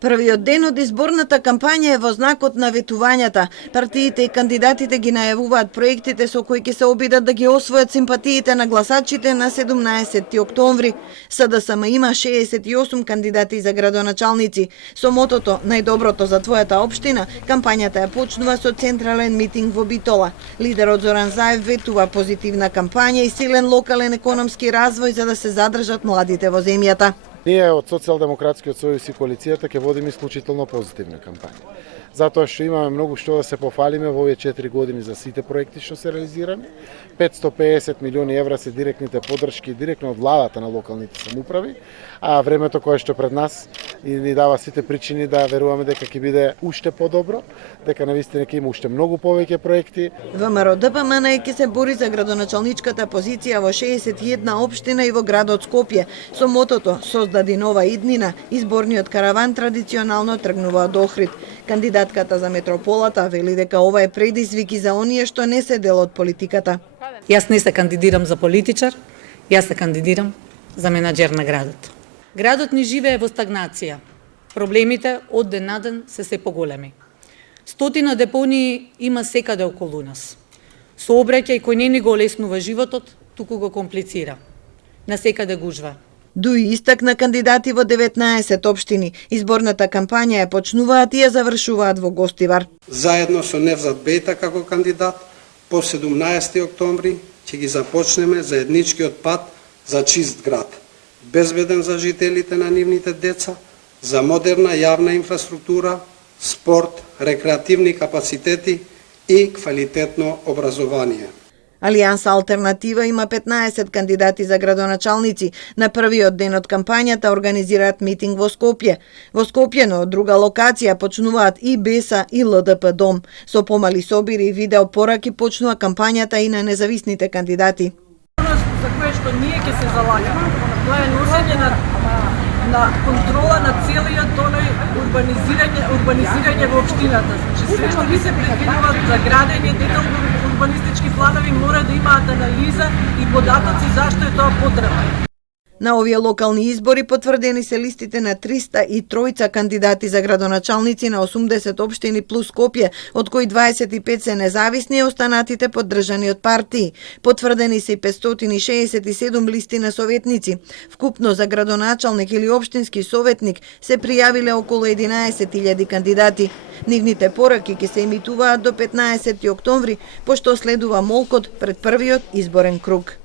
Првиот ден од изборната кампања е во знакот на ветувањата. Партиите и кандидатите ги најавуваат проектите со кои ќе се обидат да ги освојат симпатиите на гласачите на 17 октомври. СДСМ има 68 кандидати за градоначалници. Со мотото "Најдоброто за твојата општина", кампањата ја почнува со централен митинг во Битола. Лидерот Зоран Заев ветува позитивна кампања и силен локален економски развој за да се задржат младите во земјата. Ние од Социјалдемократскиот сојуз и коалицијата ќе водиме исклучително позитивна кампања. Затоа што имаме многу што да се пофалиме во овие 4 години за сите проекти што се реализирани. 550 милиони евра се директните поддршки директно од владата на локалните самоуправи, а времето кое што пред нас ни дава сите причини да веруваме дека ќе биде уште подобро, дека навистина ќе има уште многу повеќе проекти. ВМРО ДПМН ќе се бори за градоначалничката позиција во 61 општина и во градот Скопје. Со мотото "Создади нова иднина", изборниот караван традиционално тргнува од Охрид. Кандидатката за метрополата вели дека ова е предизвик и за оние што не се дел од политиката. Јас не се кандидирам за политичар, јас се кандидирам за менаџер на градот. Градот ни живее во стагнација. Проблемите од ден на ден се поголеми. Стотина депонии има секаде околу нас. Сообраќај кој не ни го олеснува животот, туку го комплицира. Насекаде гужва. Дуи истакна кандидати во 19 општини. Изборната кампања ја почнуваат и ја завршуваат во Гостивар. Заедно со Невзат Бејта како кандидат, по 17 октомври ќе ги започнеме заедничкиот пат за чист град, безбеден за жителите на нивните деца, за модерна јавна инфраструктура, спорт, рекреативни капацитети и квалитетно образование. Алијанса Алтернатива има 15 кандидати за градоначалници. На првиот ден од кампањата организираат митинг во Скопје. Во Скопје, но од друга локација, почнуваат и БЕСА и ЛДП Дом. Со помали собири и видео пораки почнува кампањата и на независните кандидати. За кое што ние ќе се залагаме, тоа е носење на контрола на целиот тоној урбанизирање во општината. Значи, све што ви се предвидува за градење, детални урбанистички планови мора да имаат анализа и податоци зашто е тоа потребно. На овие локални избори потврдени се листите на 303 кандидати за градоначалници на 80 општини плюс Скопје, од кои 25 се независни, а останатите поддржани од партии. Потврдени се и 567 листи на советници. Вкупно за градоначалник или општински советник се пријавиле околу 11.000 кандидати. Нивните пораки ќе се емитуваат до 15 октомври, пошто следува молкот пред првиот изборен круг.